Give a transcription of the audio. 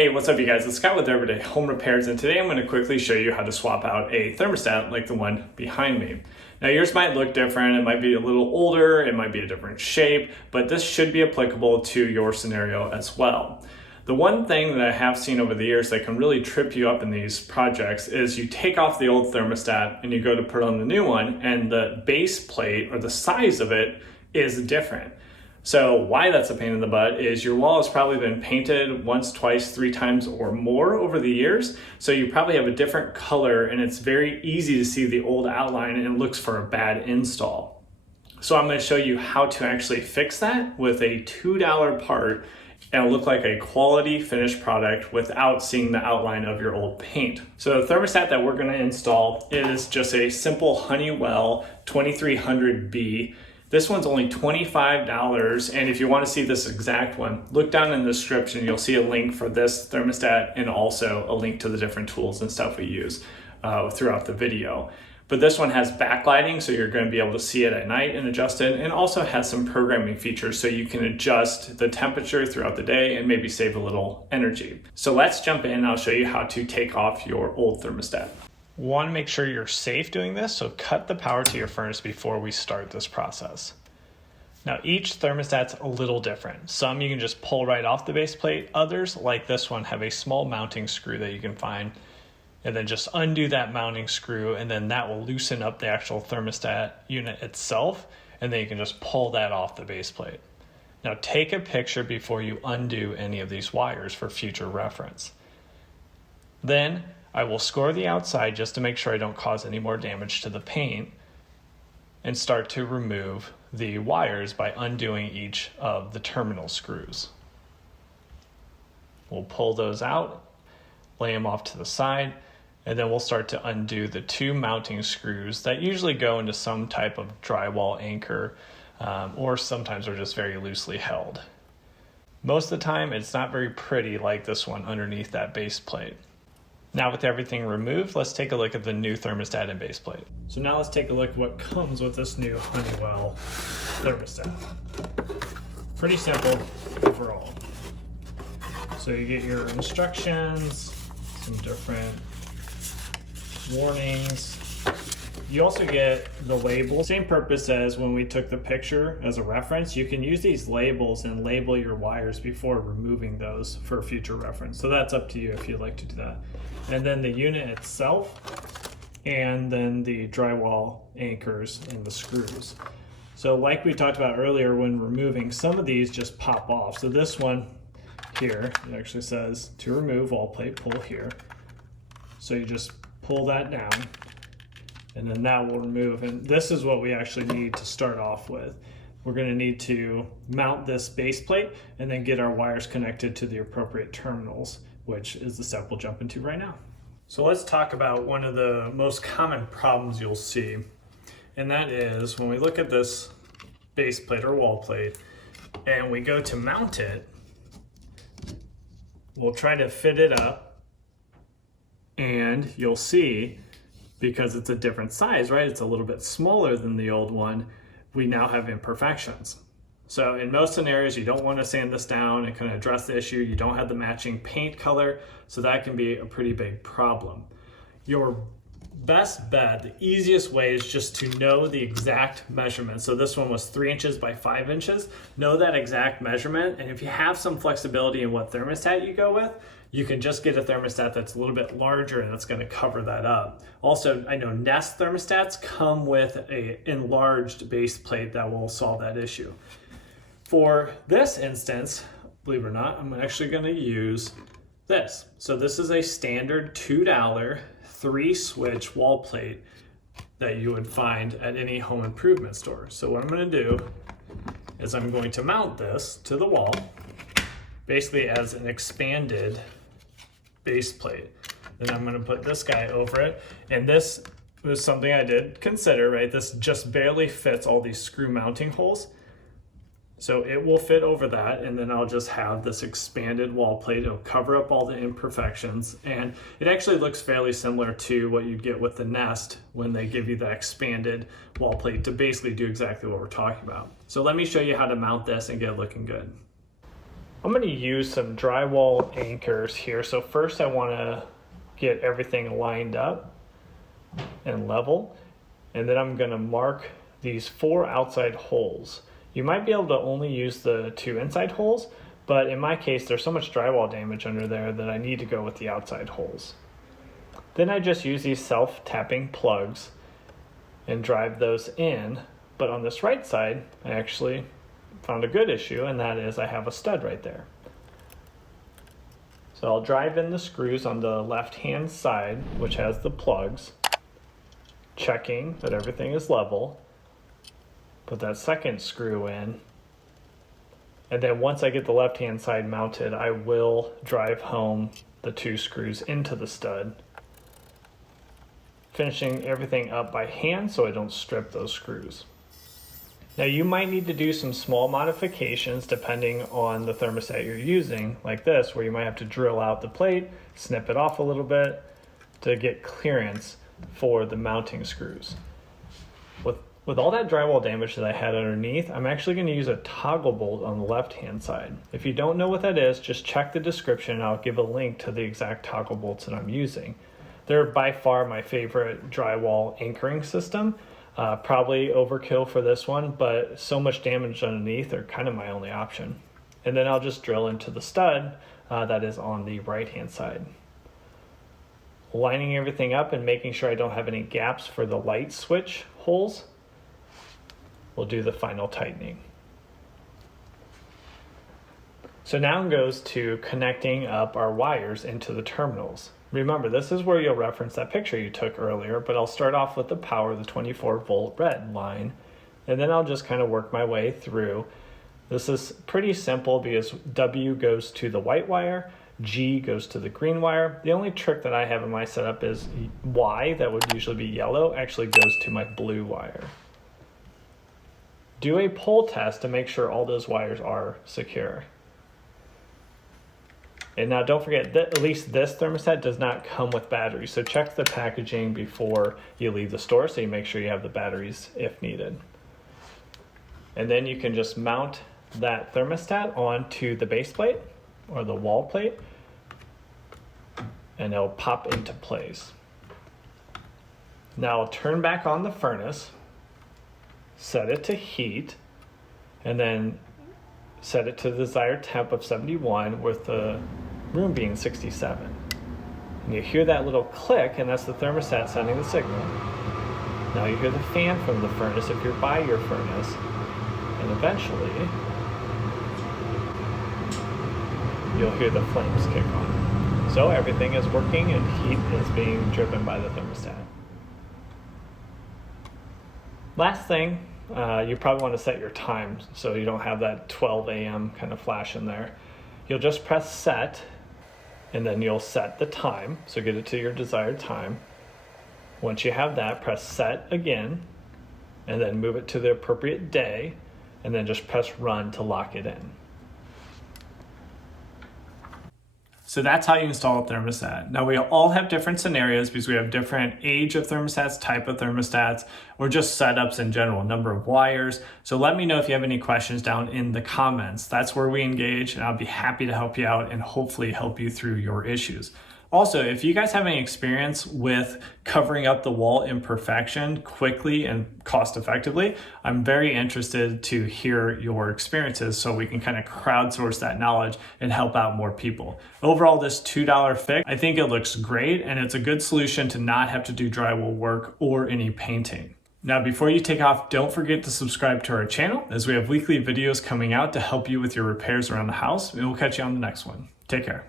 Hey, what's up you guys? It's Scott with Everyday Home Repairs, and today I'm going to quickly show you how to swap out a thermostat like the one behind me. Now yours might look different, it might be a little older, it might be a different shape, but this should be applicable to your scenario as well. The one thing that I have seen over the years that can really trip you up in these projects is you take off the old thermostat and you go to put on the new one, and the base plate or the size of it is different. So why that's a pain in the butt is your wall has probably been painted once, twice, 3 times or more over the years. So you probably have a different color and it's very easy to see the old outline and it looks for a bad install. So I'm going to show you how to actually fix that with a $2 part and it'll look like a quality finished product without seeing the outline of your old paint. So the thermostat that we're going to install is just a simple Honeywell 2300B. This one's only $25, and if you want to see this exact one, look down in the description. You'll see a link for this thermostat and also a link to the different tools and stuff we use throughout the video. But this one has backlighting, so you're going to be able to see it at night and adjust it, and also has some programming features so you can adjust the temperature throughout the day and maybe save a little energy. So let's jump in and I'll show you how to take off your old thermostat. Want to make sure you're safe doing this, so cut the power to your furnace before we start this process. Now each thermostat's a little different. Some you can just pull right off the base plate, others like this one have a small mounting screw that you can find, and then just undo that mounting screw, and then that will loosen up the actual thermostat unit itself, and then you can just pull that off the base plate. Now take a picture before you undo any of these wires for future reference. Then I will score the outside just to make sure I don't cause any more damage to the paint, and start to remove the wires by undoing each of the terminal screws. We'll pull those out, lay them off to the side, and then we'll start to undo the 2 mounting screws that usually go into some type of drywall anchor, or sometimes are just very loosely held. Most of the time it's not very pretty like this one underneath that base plate. Now with everything removed, let's take a look at the new thermostat and base plate. So now let's take a look at what comes with this new Honeywell thermostat. Pretty simple overall. So you get your instructions, some different warnings. You also get the label. Same purpose as when we took the picture as a reference. You can use these labels and label your wires before removing those for future reference. So that's up to you if you'd like to do that. And then the unit itself, and then the drywall anchors and the screws. So like we talked about earlier, when removing, some of these just pop off. So this one here, it actually says to remove Wallplate, pull here. So you just pull that down, and then that will remove. And this is what we actually need to start off with. We're going to need to mount this base plate and then get our wires connected to the appropriate terminals, which is the step we'll jump into right now. So let's talk about one of the most common problems you'll see, and that is when we look at this base plate or wall plate and we go to mount it, we'll try to fit it up, and you'll see, because it's a different size, right? It's a little bit smaller than the old one, we now have imperfections. So in most scenarios, you don't want to sand this down and kind of address the issue. You don't have the matching paint color, so that can be a pretty big problem. Your best bet, the easiest way, is just to know the exact measurement. So this one was 3 inches by 5 inches. Know that exact measurement, and if you have some flexibility in what thermostat you go with, you can just get a thermostat that's a little bit larger and that's going to cover that up. Also, I know Nest thermostats come with an enlarged base plate that will solve that issue. For this instance, believe it or not, I'm actually going to use this. So this is a standard $2 3-switch wall plate that you would find at any home improvement store. So what I'm going to do is I'm going to mount this to the wall, basically as an expanded base plate. Then I'm going to put this guy over it, and this was something I did consider, right? This just barely fits all these screw mounting holes. So it will fit over that, and then I'll just have this expanded wall plate. It'll cover up all the imperfections, and it actually looks fairly similar to what you get with the Nest when they give you that expanded wall plate to basically do exactly what we're talking about. So let me show you how to mount this and get it looking good. I'm going to use some drywall anchors here. So first I want to get everything lined up and level, and then I'm going to mark these 4 outside holes. You might be able to only use the 2 inside holes, but in my case there's so much drywall damage under there that I need to go with the outside holes. Then I just use these self-tapping plugs and drive those in, but on this right side I actually found a good issue, and that is I have a stud right there. So I'll drive in the screws on the left hand side, which has the plugs, checking that everything is level. Put that second screw in, and then once I get the left hand side mounted, I will drive home the 2 screws into the stud, finishing everything up by hand so I don't strip those screws. Now you might need to do some small modifications depending on the thermostat you're using, like this, where you might have to drill out the plate, snip it off a little bit to get clearance for the mounting screws. With all that drywall damage that I had underneath, I'm actually going to use a toggle bolt on the left hand side. If you don't know what that is, just check the description and I'll give a link to the exact toggle bolts that I'm using. They're by far my favorite drywall anchoring system. Probably overkill for this one, but so much damage underneath, they're kind of my only option. And then I'll just drill into the stud that is on the right hand side. Lining everything up and making sure I don't have any gaps for the light switch holes. We'll do the final tightening. So now it goes to connecting up our wires into the terminals. Remember, this is where you'll reference that picture you took earlier, but I'll start off with the power, the 24-volt red line, and then I'll just kind of work my way through. This is pretty simple because W goes to the white wire, G goes to the green wire. The only trick that I have in my setup is Y, that would usually be yellow, actually goes to my blue wire. Do a pull test to make sure all those wires are secure. And now don't forget that at least this thermostat does not come with batteries, so check the packaging before you leave the store so you make sure you have the batteries if needed. And then you can just mount that thermostat onto the base plate or the wall plate, and it'll pop into place. Now I'll turn back on the furnace, set it to heat, and then set it to the desired temp of 71 with the room being 67. And you hear that little click, and that's the thermostat sending the signal. Now you hear the fan from the furnace if you're by your furnace, and eventually you'll hear the flames kick on. So everything is working and heat is being driven by the thermostat. Last thing, you probably want to set your time so you don't have that 12 a.m. kind of flash in there. You'll just press set, and then you'll set the time, so get it to your desired time. Once you have that, press set again, and then move it to the appropriate day, and then just press run to lock it in. So that's how you install a thermostat. Now we all have different scenarios because we have different age of thermostats, type of thermostats, or just setups in general, number of wires. So let me know if you have any questions down in the comments. That's where we engage, and I'll be happy to help you out and hopefully help you through your issues. Also, if you guys have any experience with covering up the wall imperfection quickly and cost effectively, I'm very interested to hear your experiences so we can kind of crowdsource that knowledge and help out more people. Overall, this $2 fix, I think it looks great, and it's a good solution to not have to do drywall work or any painting. Now, before you take off, don't forget to subscribe to our channel as we have weekly videos coming out to help you with your repairs around the house, and we'll catch you on the next one. Take care.